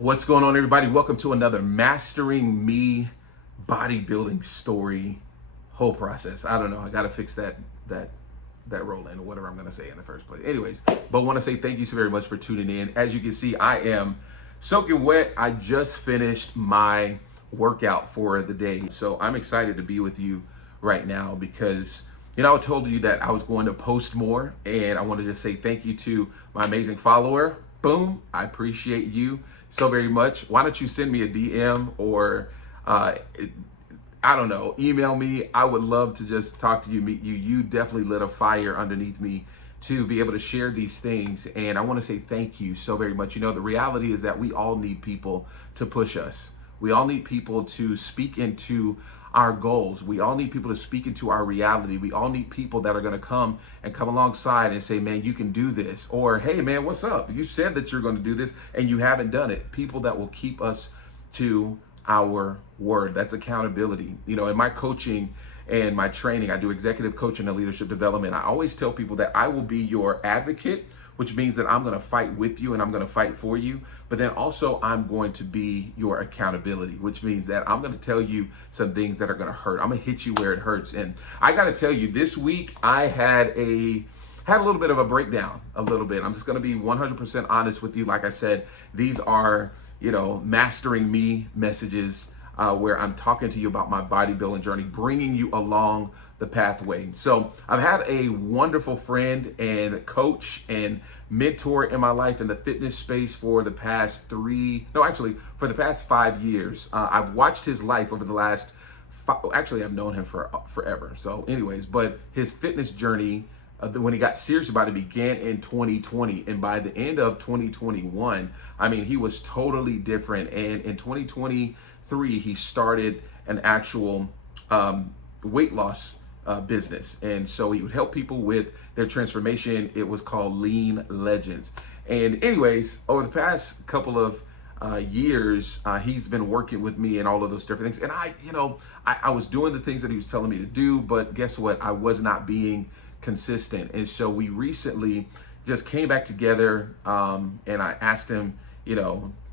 What's going on, everybody? Welcome to another Mastering Me bodybuilding story. Whole process. I don't know. I gotta fix that roll in or whatever I'm gonna say in the first place. Anyways, but want to say thank you so very much for tuning in. As you can see, I am soaking wet. I just finished my workout for the day, so I'm excited to be with you right now because I told you that I was going to post more, and I want to just say thank you to my amazing follower. Boom, I appreciate you so very much. Why don't you send me a DM or I don't know, email me. I would love to just talk to you, meet you. You definitely lit a fire underneath me to be able to share these things. And I want to say thank you so very much. The reality is that we all need people to push us. We all need people to speak into our goals. We all need people to speak into our reality. We all need people that are going to come alongside and say, man, you can do this. Or, hey, man, what's up? You said that you're going to do this and you haven't done it. People that will keep us to our word. That's accountability. In my coaching and my training, I do executive coaching and leadership development. I always tell people that I will be your advocate, which means that I'm going to fight with you and I'm going to fight for you. But then also I'm going to be your accountability, which means that I'm going to tell you some things that are going to hurt. I'm going to hit you where it hurts. And I got to tell you, this week I had a little bit of a breakdown, a little bit. I'm just going to be 100% honest with you. Like I said, these are, mastering me messages where I'm talking to you about my bodybuilding journey, bringing you along the pathway. So I've had a wonderful friend and coach and mentor in my life in the fitness space for the past for the past 5 years. I've watched his life over the last I've known him for forever. So anyways, but his fitness journey, when he got serious about it, began in 2020. And by the end of 2021, he was totally different. And in 2023, he started an actual weight loss business. And so he would help people with their transformation. It was called Lean Legends. And anyways, over the past couple of years, he's been working with me and all of those different things. And I was doing the things that he was telling me to do, but guess what? I was not being consistent. And so we recently just came back together, and I asked him,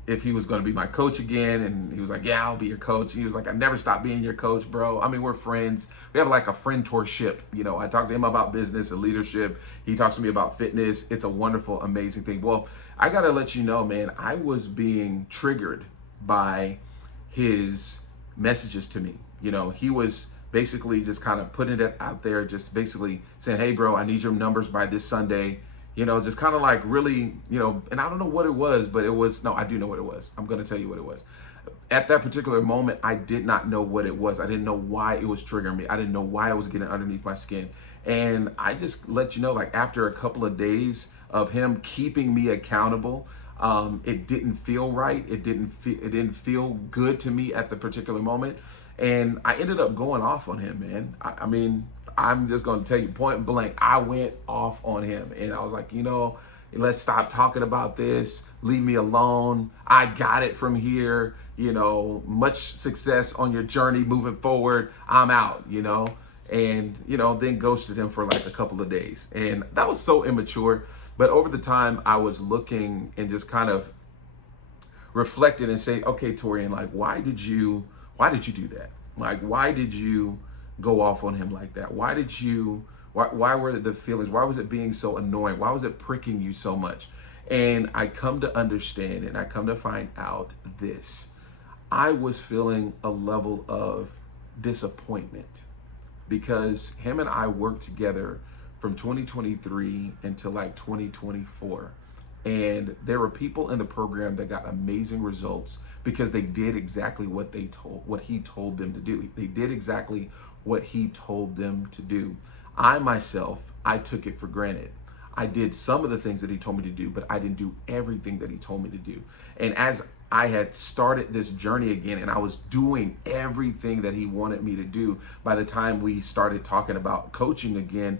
if he was going to be my coach again. And he was like, yeah, I'll be your coach. He was like, I never stopped being your coach, bro. We're friends. We have like a friendtorship. I talk to him about business and leadership. He talks to me about fitness. It's a wonderful, amazing thing. Well, I got to let you know, man, I was being triggered by his messages to me. He was basically just kind of putting it out there, just basically saying, hey, bro, I need your numbers by this Sunday. Just kind of like really, and I don't know what it was, but I do know what it was. I'm going to tell you what it was. At that particular moment, I did not know what it was. I didn't know why it was triggering me. I didn't know why it was getting underneath my skin. And I just let you know, like after a couple of days of him keeping me accountable, it didn't feel right. It didn't feel good to me at the particular moment. And I ended up going off on him, man. I'm just going to tell you point blank, I went off on him. And I was like, let's stop talking about this. Leave me alone. I got it from here. Much success on your journey moving forward. I'm out, and, then ghosted him for like a couple of days. And that was so immature. But over the time, I was looking and just kind of reflected and say, okay, Torian, like, why did you do that? Like, why did you go off on him like that? Why were the feelings? Why was it being so annoying? Why was it pricking you so much? And I come to understand and I come to find out this. I was feeling a level of disappointment because him and I worked together from 2023 until like 2024. And there were people in the program that got amazing results because they did exactly what he told them to do. They did exactly what he told them to do. I took it for granted. I did some of the things that he told me to do, but I didn't do everything that he told me to do. And as I had started this journey again and I was doing everything that he wanted me to do, by the time we started talking about coaching again,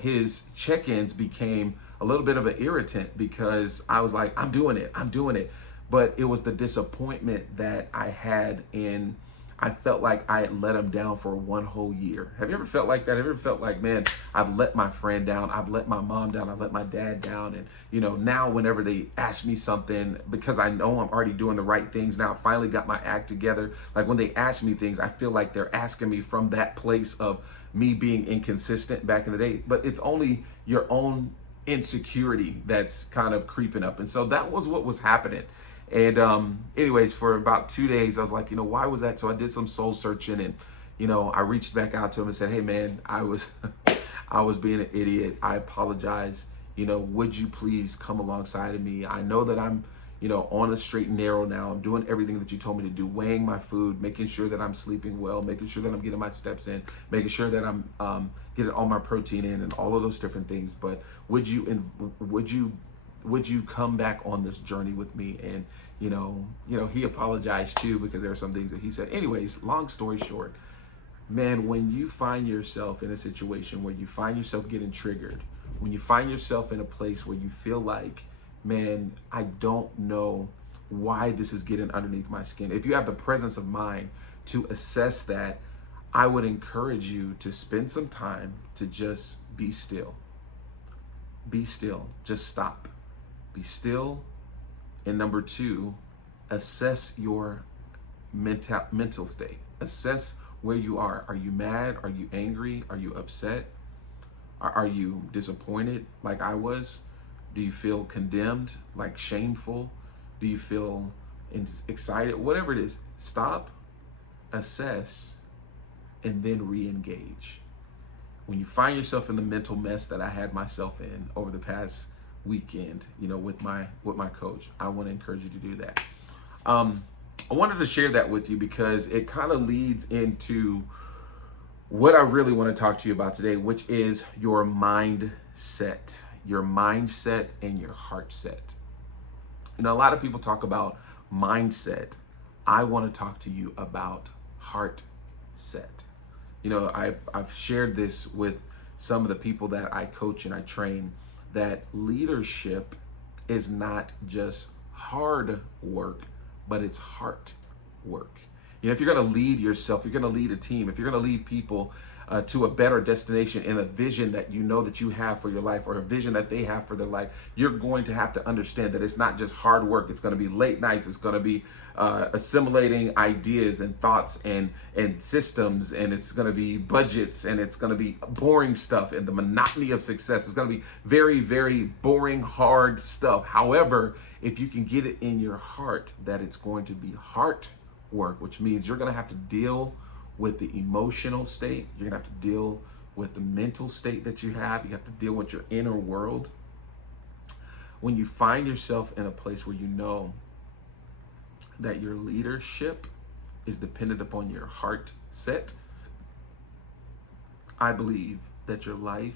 his check-ins became a little bit of an irritant because I was like, I'm doing it. But it was the disappointment that I had in I felt like I had let them down for one whole year. Have you ever felt like that? Have you ever felt like, man, I've let my friend down, I've let my mom down, I've let my dad down, and now whenever they ask me something, because I know I'm already doing the right things now, I finally got my act together. Like when they ask me things, I feel like they're asking me from that place of me being inconsistent back in the day, but it's only your own insecurity that's kind of creeping up. And so that was what was happening. And anyways, for about 2 days, I was like, why was that? So I did some soul searching, and I reached back out to him and said, hey man, I was I was being an idiot. I apologize. Would you please come alongside of me? I know that I'm on a straight and narrow now. I'm doing everything that you told me to do, weighing my food, making sure that I'm sleeping well, making sure that I'm getting my steps in, making sure that I'm getting all my protein in, and all of those different things. But would you come back on this journey with me? And he apologized too, because there are some things that he said. Anyways, long story short, man, when you find yourself in a situation where you find yourself getting triggered, when you find yourself in a place where you feel like, man, I don't know why this is getting underneath my skin, if you have the presence of mind to assess that, I would encourage you to spend some time to just be still. Be still. Just stop. Be still. And number two, assess your mental state. Assess where you are. Are you mad? Are you angry? Are you upset? Are you disappointed like I was? Do you feel condemned, like shameful? Do you feel excited? Whatever it is, stop, assess, and then re-engage. When you find yourself in the mental mess that I had myself in over the past weekend, with my coach, I want to encourage you to do that. I wanted to share that with you because it kind of leads into what I really want to talk to you about today, which is your mindset. Your mindset and your heart set. A lot of people talk about mindset. I want to talk to you about heart set. I've shared this with some of the people that I coach and I train, that leadership is not just hard work, but it's heart work. If you're going to lead yourself, you're going to lead a team, if you're going to lead people to a better destination in a vision that that you have for your life, or a vision that they have for their life, you're going to have to understand that it's not just hard work. It's going to be late nights. It's going to be assimilating ideas and thoughts and systems, and it's going to be budgets, and it's going to be boring stuff, and the monotony of success is going to be very, very boring, hard stuff. However, if you can get it in your heart that it's going to be heart work, which means you're going to have to deal with the emotional state, you're going to have to deal with the mental state that you have to deal with your inner world. When you find yourself in a place where you know that your leadership is dependent upon your heart set, I believe that your life,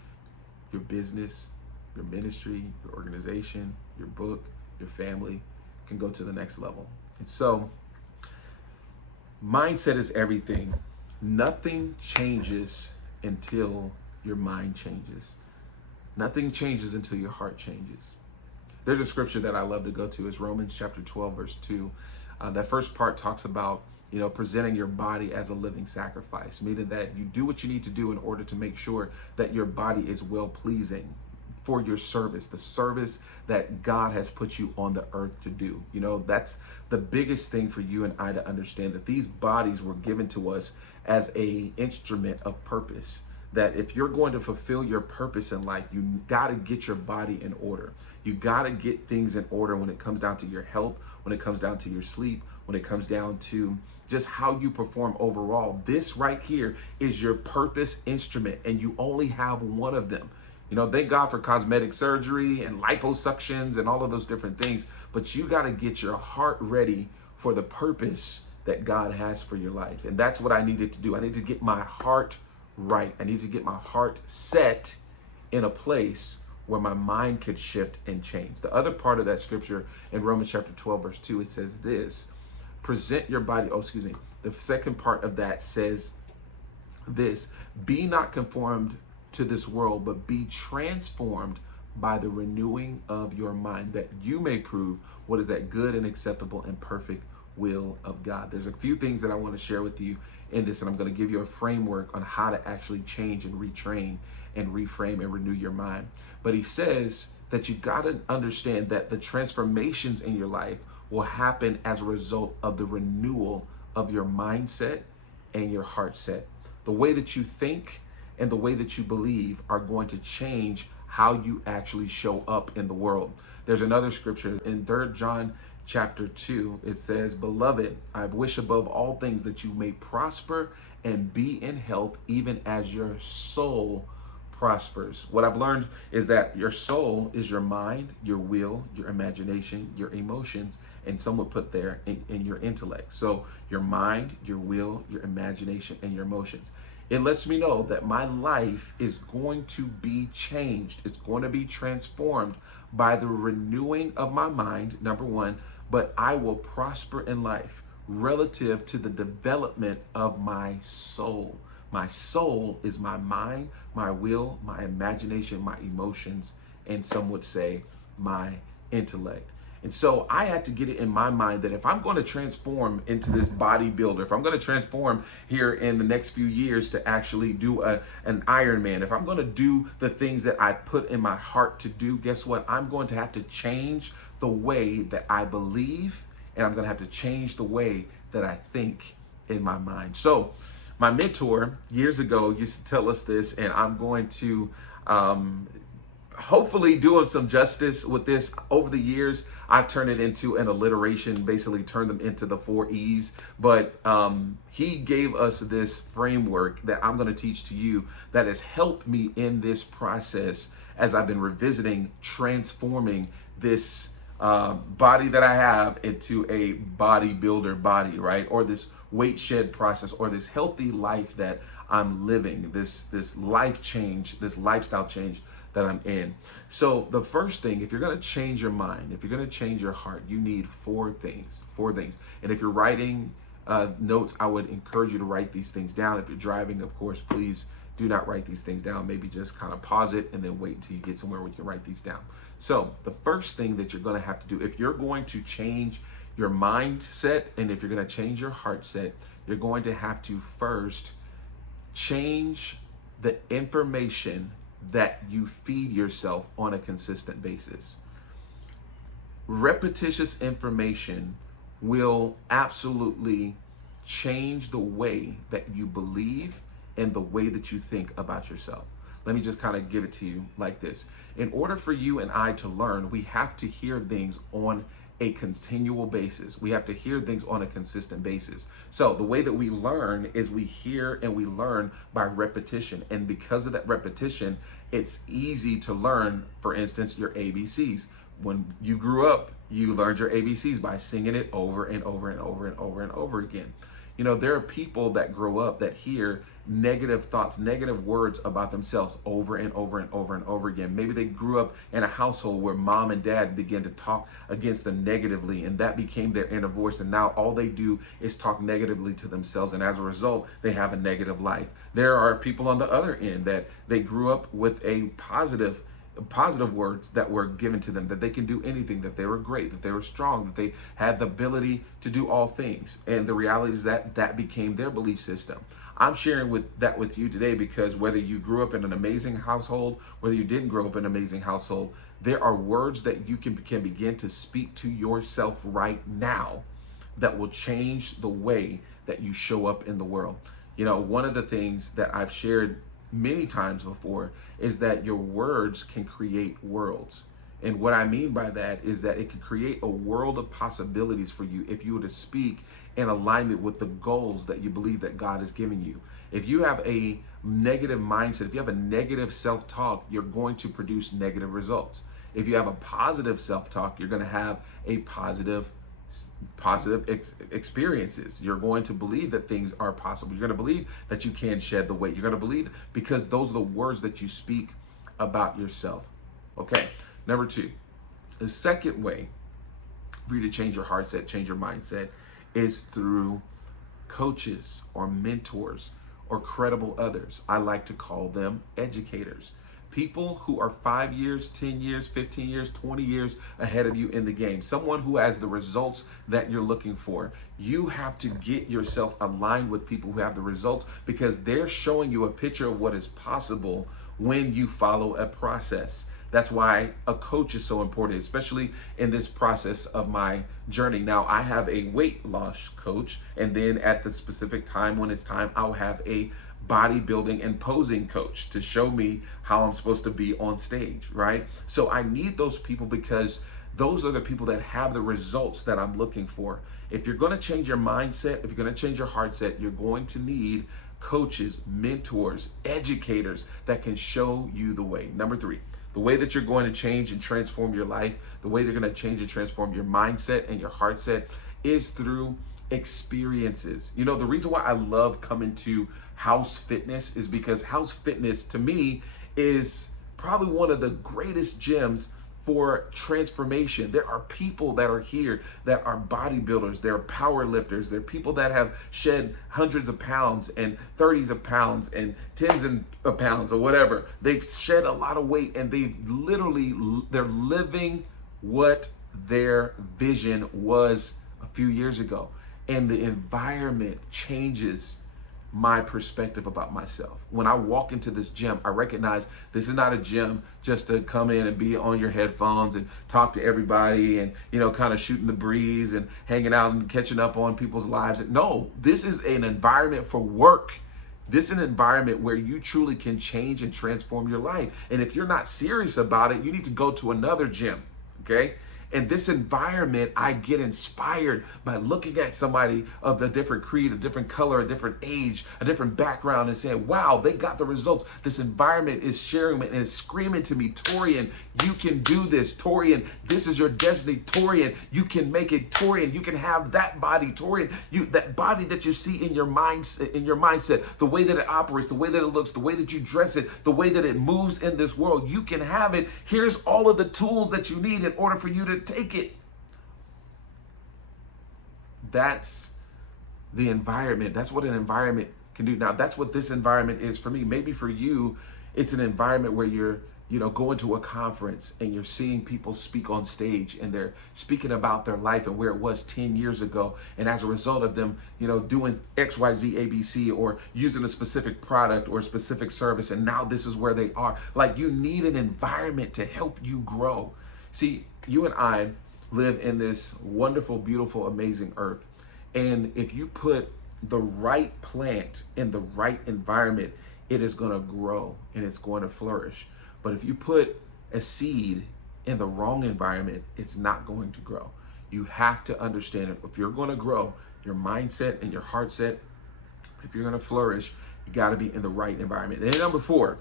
your business, your ministry, your organization, your book, your family can go to the next level. And so mindset is everything. Nothing changes until your mind changes. Nothing changes until your heart changes. There's a scripture that I love to go to. It's Romans chapter 12, verse 2. That first part talks about, presenting your body as a living sacrifice, meaning that you do what you need to do in order to make sure that your body is well-pleasing for your service, the service that God has put you on the earth to do. That's the biggest thing for you and I to understand, that these bodies were given to us as an instrument of purpose. That if you're going to fulfill your purpose in life, you got to get your body in order. You got to get things in order when it comes down to your health, when it comes down to your sleep, when it comes down to just how you perform overall. This right here is your purpose instrument, and you only have one of them. Thank God for cosmetic surgery and liposuctions and all of those different things, but you got to get your heart ready for the purpose that God has for your life. And that's what I needed to do. I need to get my heart right. I need to get my heart set in a place where my mind could shift and change. The other part of that scripture in Romans chapter 12, verse 2, it says this, present your body, the second part of that says this, be not conformed to this world, but be transformed by the renewing of your mind, that you may prove what is that good and acceptable and perfect will of God. There's a few things that I want to share with you in this, and I'm going to give you a framework on how to actually change and retrain and reframe and renew your mind. But he says that you got to understand that the transformations in your life will happen as a result of the renewal of your mindset and your heart set. The way that you think and the way that you believe are going to change how you actually show up in the world. There's another scripture in 3 John chapter 2. It says, "Beloved, I wish above all things that you may prosper and be in health, even as your soul prospers." What I've learned is that your soul is your mind, your will, your imagination, your emotions, and some would put there in your intellect. So your mind, your will, your imagination, and your emotions. It lets me know that my life is going to be changed. It's going to be transformed by the renewing of my mind, number one, but I will prosper in life relative to the development of my soul. My soul is my mind, my will, my imagination, my emotions, and some would say my intellect. And so I had to get it in my mind that if I'm going to transform into this bodybuilder, if I'm going to transform here in the next few years to actually do an Ironman, if I'm going to do the things that I put in my heart to do, guess what? I'm going to have to change the way that I believe, and I'm going to have to change the way that I think in my mind. So my mentor years ago used to tell us this, and I'm going to hopefully doing some justice with this. Over the years, I've turned it into an alliteration, basically turned them into the 4 E's. But he gave us this framework that I'm going to teach to you that has helped me in this process as I've been revisiting, transforming this body that I have into a bodybuilder body, right? Or this weight shed process, or this healthy life that I'm living, this life change, this lifestyle change that I'm in. So the first thing, if you're going to change your mind, if you're going to change your heart, you need 4 things. And if you're writing notes, I would encourage you to write these things down. If you're driving, of course, please do not write these things down. Maybe just kind of pause it and then wait until you get somewhere where you can write these down. So the first thing that you're going to have to do, if you're going to change your mindset and if you're going to change your heart set, you're going to have to first change the information that you feed yourself on a consistent basis. Repetitious information will absolutely change the way that you believe and the way that you think about yourself. Let me just kind of give it to you like this. In order for you and I to learn, we have to hear things on a continual basis. We have to hear things on a consistent basis. So the way that we learn is we hear and we learn by repetition. And because of that repetition, it's easy to learn, for instance, your ABCs. When you grew up, you learned your ABCs by singing it over and over and over and over and over again. You know, there are people that grow up that hear negative thoughts, negative words about themselves over and over and over and over again. Maybe they grew up in a household where mom and dad began to talk against them negatively, and that became their inner voice. And now all they do is talk negatively to themselves. And as a result, they have a negative life. There are people on the other end that they grew up with a positive words that were given to them, that they can do anything, that they were great, that they were strong, that they had the ability to do all things. And the reality is that that became their belief system. I'm sharing with you today because whether you grew up in an amazing household, whether you didn't grow up in an amazing household, there are words that you can begin to speak to yourself right now that will change the way that you show up in the world. You know, one of the things that I've shared many times before is that your words can create worlds. And what I mean by that is that it can create a world of possibilities for you if you were to speak in alignment with the goals that you believe that God has given you. If you have a negative mindset, if you have a negative self-talk, you're going to produce negative results. If you have a positive self-talk, you're going to have a positive experiences. You're going to believe that things are possible. You're going to believe that you can shed the weight. You're going to believe because those are the words that you speak about yourself. Okay. Number 2, the second way for you to change your heart set, change your mindset, is through coaches or mentors or credible others. I like to call them educators. People who are 5 years, 10 years, 15 years, 20 years ahead of you in the game. Someone who has the results that you're looking for. You have to get yourself aligned with people who have the results, because they're showing you a picture of what is possible when you follow a process. That's why a coach is so important, especially in this process of my journey. Now, I have a weight loss coach, and then at the specific time when it's time, I'll have a bodybuilding and posing coach to show me how I'm supposed to be on stage, right? So I need those people, because those are the people that have the results that I'm looking for. If you're going to change your mindset, if you're going to change your heart set, you're going to need coaches, mentors, educators that can show you the way. Number 3, the way that you're going to change and transform your life, the way they're going to change and transform your mindset and your heart set is through experiences. You know, the reason why I love coming to House Fitness is because House Fitness to me is probably one of the greatest gyms for transformation. There are people that are here that are bodybuilders, they're power lifters, they're people that have shed hundreds of pounds and 30s of pounds and tens of pounds or whatever. They've shed a lot of weight, and they're living what their vision was a few years ago. And the environment changes my perspective about myself. When I walk into this gym, I recognize this is not a gym just to come in and be on your headphones and talk to everybody and, you know, kind of shooting the breeze and hanging out and catching up on people's lives. No, this is an environment for work. This is an environment where you truly can change and transform your life. And if you're not serious about it, you need to go to another gym, okay? In this environment, I get inspired by looking at somebody of a different creed, a different color, a different age, a different background, and saying, wow, they got the results. This environment is sharing and is screaming to me, Torian, you can do this. Torian, this is your destiny. Torian, you can make it. Torian, you can have that body. Torian, that body that you see in your mindset, the way that it operates, the way that it looks, the way that you dress it, the way that it moves in this world, you can have it. Here's all of the tools that you need in order for you to take it. That's the environment. That's what an environment can do. Now, that's what this environment is for me. Maybe for you, it's an environment where you're, going to a conference and you're seeing people speak on stage and they're speaking about their life and where it was 10 years ago. And as a result of them, doing XYZ ABC or using a specific product or a specific service, and now this is where they are. Like, you need an environment to help you grow. See, you and I live in this wonderful, beautiful, amazing earth. And if you put the right plant in the right environment, it is going to grow and it's going to flourish. But if you put a seed in the wrong environment, it's not going to grow. You have to understand it. If you're going to grow, your mindset and your heart set, if you're going to flourish, you got to be in the right environment. And then number 4,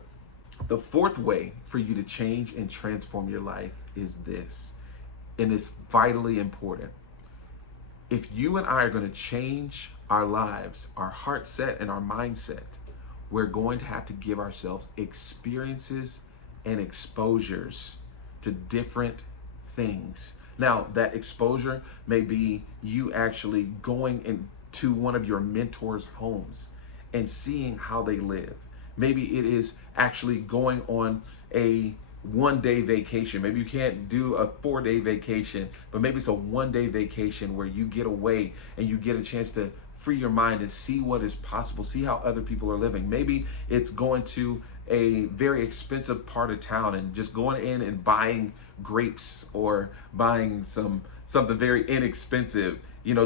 the 4th way for you to change and transform your life is this. And it's vitally important. If you and I are going to change our lives, our heart set and our mindset, we're going to have to give ourselves experiences and exposures to different things. Now, that exposure may be you actually going into one of your mentors' homes and seeing how they live. Maybe it is actually going on a 1-day vacation. Maybe you can't do a 4-day vacation, but maybe it's a 1-day vacation where you get away and you get a chance to free your mind and see what is possible, see how other people are living. Maybe it's going to a very expensive part of town and just going in and buying grapes or buying something very inexpensive,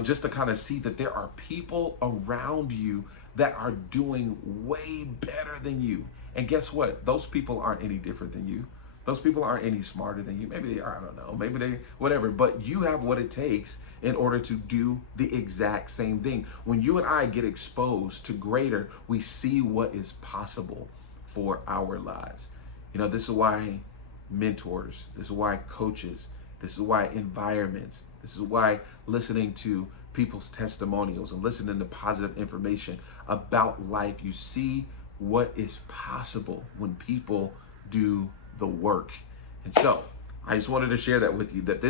just to kind of see that there are people around you that are doing way better than you. And guess what? Those people aren't any different than you. Those people aren't any smarter than you. Maybe they are, I don't know. Maybe they, whatever. But you have what it takes in order to do the exact same thing. When you and I get exposed to greater, we see what is possible for our lives. This is why mentors, this is why coaches, this is why environments, this is why listening to people's testimonials and listening to positive information about life, you see what is possible when people do the work. And so I just wanted to share that with you, that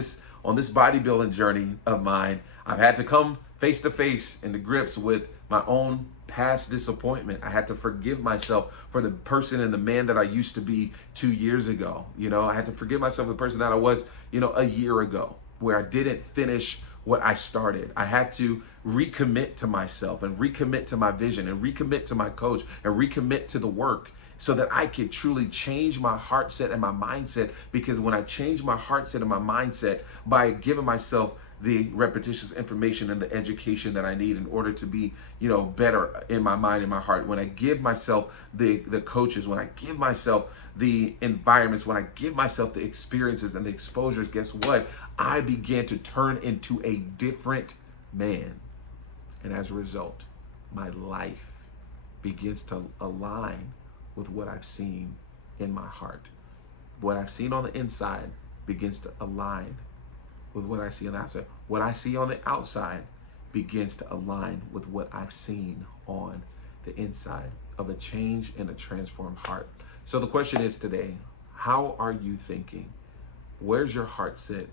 on this bodybuilding journey of mine, I've had to come face to face into grips with my own past disappointment. I had to forgive myself for the person and the man that I used to be 2 years ago. I had to forgive myself for the person that I was, a year ago, where I didn't finish what I started. I had to recommit to myself and recommit to my vision and recommit to my coach and recommit to the work, so that I could truly change my heart set and my mindset. Because when I change my heart set and my mindset by giving myself the repetitious information and the education that I need in order to be, better in my mind and my heart, when I give myself the coaches, when I give myself the environments, when I give myself the experiences and the exposures, guess what? I began to turn into a different man. And as a result, my life begins to align with what I've seen in my heart. What I've seen on the inside begins to align with what I see on the outside. What I see on the outside begins to align with what I've seen on the inside of a change and a transformed heart. So the question is today, how are you thinking? Where's your heart set?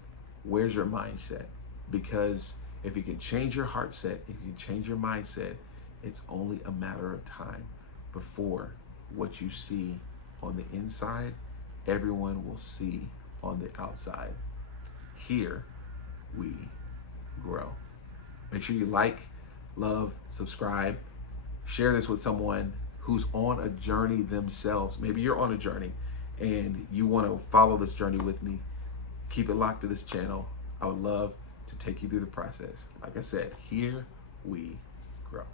Where's your mindset? Because if you can change your heart set, if you can change your mindset, it's only a matter of time before what you see on the inside, everyone will see on the outside. Here we grow. Make sure you like, love, subscribe, share this with someone who's on a journey themselves. Maybe you're on a journey and you want to follow this journey with me. Keep it locked to this channel. I would love to take you through the process. Like I said, here we grow.